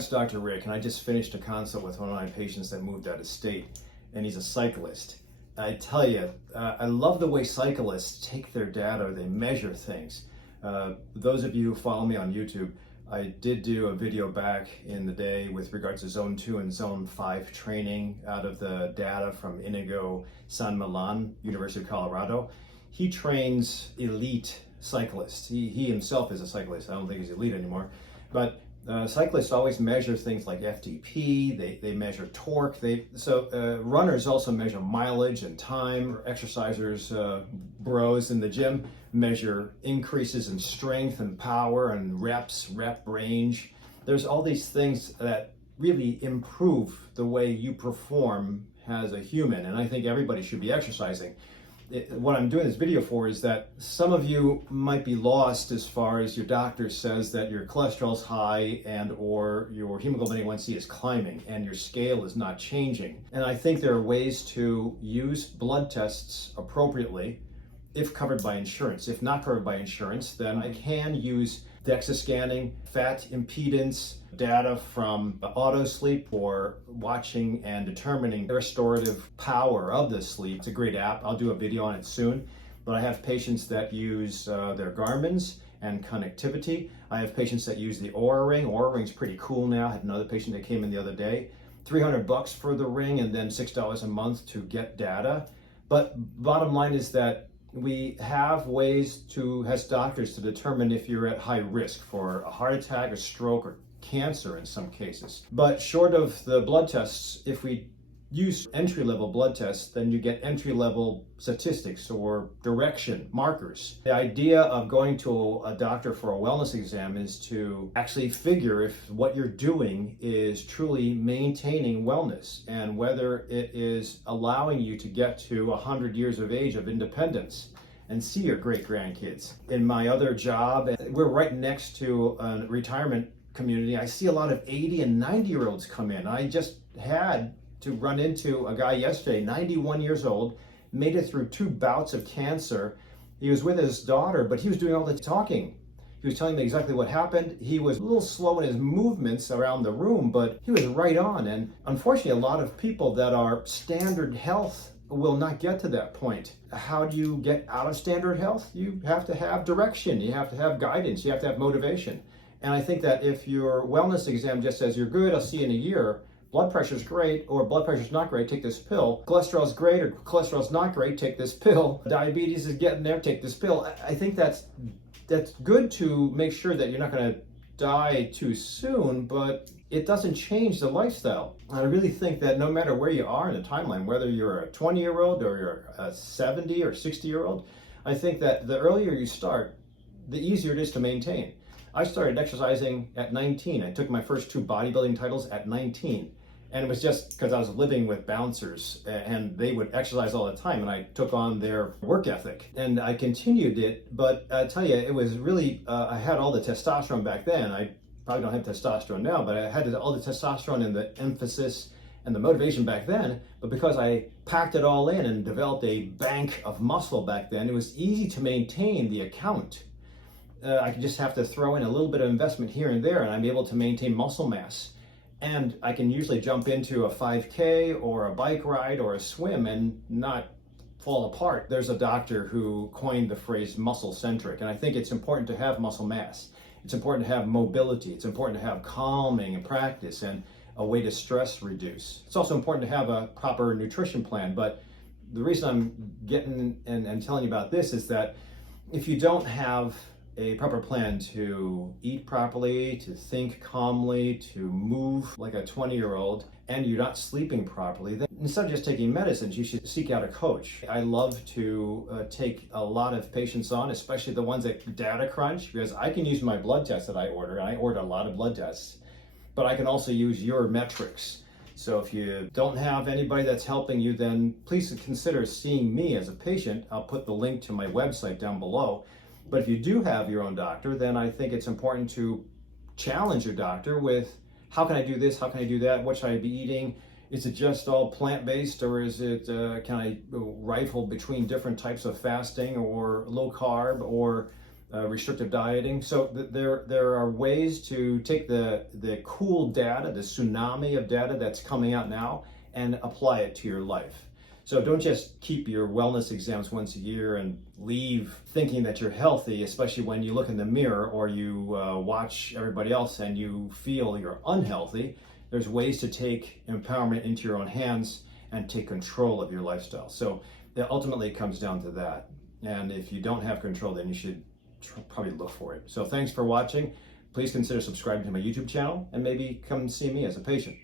it's Dr. Rick, and I just finished a consult with one of my patients that moved out of state, and he's a cyclist. I tell you, I love the way cyclists take their data, they measure things. Those of you who follow me on YouTube, I did do a video back in the day with regards to Zone 2 and Zone 5 training out of the data from Inigo San Milan, University of Colorado. He trains elite cyclists. He himself is a cyclist. I don't think he's elite anymore. But cyclists always measure things like FTP, they measure torque. Runners also measure mileage and time. Exercisers, bros in the gym, measure increases in strength and power and reps, rep range. There's all these things that really improve the way you perform as a human, and I think everybody should be exercising. What I'm doing this video for is that some of you might be lost as far as your doctor says that your cholesterol's high and or your hemoglobin A1C is climbing and your scale is not changing. And I think there are ways to use blood tests appropriately if covered by insurance. If not covered by insurance, then I can use DEXA scanning, fat impedance, data from auto sleep for watching and determining the restorative power of the sleep. It's a great app. I'll do a video on it soon. But I have patients that use their Garmin's and connectivity. I have patients that use the Oura Ring. Oura Ring's pretty cool now. I had another patient that came in the other day. $300 for the ring and then $6 a month to get data. But bottom line is that we have ways to, as doctors, to determine if you're at high risk for a heart attack, a stroke, or cancer in some cases. But short of the blood tests, if we use entry-level blood tests, then you get entry-level statistics or direction markers. The idea of going to a doctor for a wellness exam is to actually figure if what you're doing is truly maintaining wellness and whether it is allowing you to get to 100 years of age of independence and see your great-grandkids. In my other job, we're right next to a retirement community. I see a lot of 80 and 90-year-olds come in. I just had to run into a guy yesterday, 91 years old, made it through 2 bouts of cancer. He was with his daughter, but he was doing all the talking. He was telling me exactly what happened. He was a little slow in his movements around the room, but he was right on. And unfortunately, a lot of people that are standard health will not get to that point. How do you get out of standard health? You have to have direction. You have to have guidance. You have to have motivation. And I think that if your wellness exam just says, you're good, I'll see you in a year, blood pressure's great, or blood pressure's not great, take this pill. Cholesterol's great, or cholesterol's not great, take this pill. Diabetes is getting there, take this pill. I think that's good to make sure that you're not going to die too soon, but it doesn't change the lifestyle. I really think that no matter where you are in the timeline, whether you're a 20-year-old or you're a 70 or 60-year-old, I think that the earlier you start, the easier it is to maintain. I started exercising at 19. I took my first 2 bodybuilding titles at 19. And it was just because I was living with bouncers and they would exercise all the time and I took on their work ethic and I continued it. But I tell you, it was really, I had all the testosterone back then. I probably don't have testosterone now, but I had all the testosterone and the emphasis and the motivation back then. But because I packed it all in and developed a bank of muscle back then, it was easy to maintain the account. I could just have to throw in a little bit of investment here and there and I'm able to maintain muscle mass. And I can usually jump into a 5K or a bike ride or a swim and not fall apart. There's a doctor who coined the phrase muscle-centric, and I think it's important to have muscle mass. It's important to have mobility. It's important to have calming and practice and a way to stress reduce. It's also important to have a proper nutrition plan, but the reason I'm getting and telling you about this is that if you don't have a proper plan to eat properly, to think calmly, to move like a 20-year-old, and you're not sleeping properly, then instead of just taking medicines, you should seek out a coach. I love to take a lot of patients on, especially the ones that data crunch, because I can use my blood tests that I order, and I order a lot of blood tests, but I can also use your metrics. So if you don't have anybody that's helping you, then please consider seeing me as a patient. I'll put the link to my website down below. But if you do have your own doctor, then I think it's important to challenge your doctor with, how can I do this? How can I do that? What should I be eating? Is it just all plant-based, or is it, can I rifle between different types of fasting or low carb, or restrictive dieting. So there are ways to take the cool data, the tsunami of data that's coming out now, and apply it to your life. So don't just keep your wellness exams once a year and leave thinking that you're healthy, especially when you look in the mirror or you watch everybody else and you feel you're unhealthy. There's ways to take empowerment into your own hands and take control of your lifestyle. So ultimately it comes down to that. And if you don't have control, then you should probably look for it. So thanks for watching. Please consider subscribing to my YouTube channel and maybe come see me as a patient.